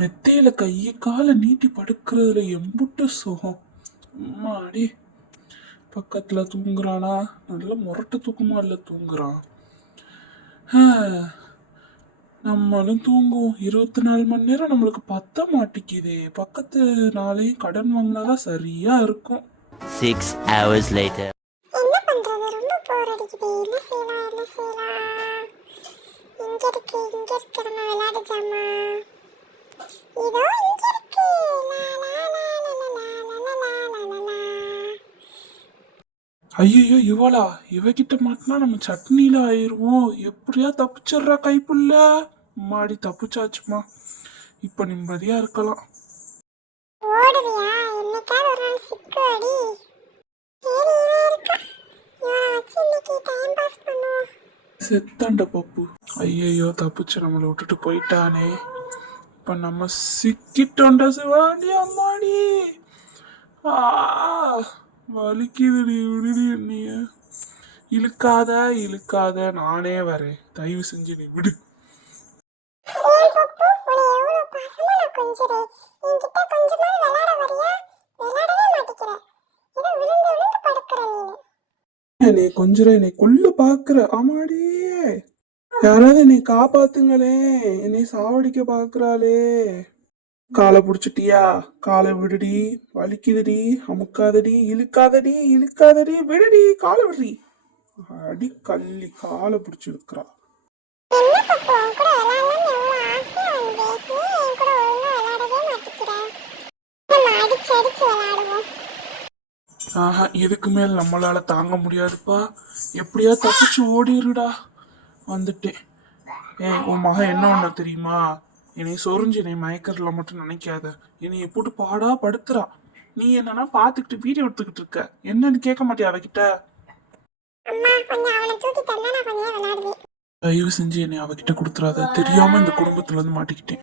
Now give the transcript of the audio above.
மெத்தையில கையை காலை நீட்டி படுக்கிறதுல எம்புட்டு சுகம். அம்மாடி, பக்கத்துல தூங்குறானா? நல்ல முரட்டு தூக்கமா இல்ல தூங்குறான். நம்மளும் தூங்குவோம். 24 மணி நேரம் நம்மளுக்கு பத்த மாட்டிக்குதே. பக்கத்து நாளையும் கடன் வாங்கினாதான் சரியா இருக்கும். 6 hours later. என்ன பண்றது, ரொம்ப போர் அடிக்குது. என்ன செய்யலாம் என்ன செய்யலாம்? இங்க இருக்கு நம்ம விளையாட ஜாமா. இதோ இங்க இருக்கு. லா லா லா லா லா லா லா லா லா லா. ஐயோ, இவளா? இவகிட்ட மாட்டினா நம்ம சட்னியில ஆயிருவோம். எப்படியா தப்பிச்சிடுறா கைப்புள்ள. மாடி தப்பிச்சாச்சுமா. இப்ப நிம்மதியா இருக்கலாம். ஓடுவியா? என்னைக்காவது ஒரு நாள் சிக்குவாடி. சரி, இவன் இருக்கா. இவனை வச்சு இன்னைக்கு டைம் பாஸ் பண்ணுவோம். செத்தாண்ட பப்பு. ஐயோ, தப்பிச்சு நம்மளை விட்டுட்டு போயிட்டானே. இப்ப நம்ம சிக்கிட்டோண்டா சிவாண்டி. அம்மாடி, வலிக்குதுடி. விடுடி, என்னைய இழுக்காத இழுக்காத, நானே வரேன். தயவு செஞ்சு நீ விடு. ஏன் பப்பு, உன்னை எவ்வளவு பாசமா நான் கொஞ்சுறேன். என்கிட்ட கொஞ்சமாவது விளையாட வரியா? விளையாடவே மாட்டேங்கிற. ஏதோ விழுந்து விழுந்து படுக்கிற நீனு. என்னை கொஞ்சம் என்னை கொல்ல பாக்குற. ஆமாடி, யாராவது என்னை காப்பாத்துங்களே. என்னை சாவடிக்க பாக்குறாளே. காலை புடிச்சிட்டியா? காலை விடுடி. வலிக்குதுடி. அமுக்காதடி. இழுக்காதடி இழுக்காதடி. விடுடி. காலை விடுடி. அடி கள்ளி, காலை பிடிச்சி இழுக்கிறா. என்ன பப்பு, உன் கூட விளையாடலாம்னு எவ்வளவு ஆசையா வந்தேன். நீ என் கூட ஒழுங்கா விளையாடவே மாட்டேங்கிற. நம்ம அடிச்சு அடிச்சு விளையாடுவோம். இதுக்கு மேல் நம்மளால தாங்க முடியாதுப்பா. எப்படியா தப்பிச்சு ஓடிடுடா. வந்துட்டேன். உன் மகன் என்ன ஒண்ணு தெரியுமா? என்னை சொரிஞ்சு என்னை மயக்கறதுல மட்டும் நினைக்காத. என்னைய போட்டு பாடா படுத்துறா. நீ என்னன்னா பாத்துக்கிட்டு வீடியோ எடுத்துக்கிட்டு இருக்க. என்னன்னு கேட்க மாட்டியா அவகிட்ட? அம்மா, கொஞ்சம் அவனை தூக்கி தந்தா நான் கொஞ்சம் விளையாடுவேன். தயவு செஞ்சு என்னை அவகிட்ட கொடுத்துறாத. தெரியாம இந்த குடும்பத்துல இருந்து மாட்டிக்கிட்டேன்.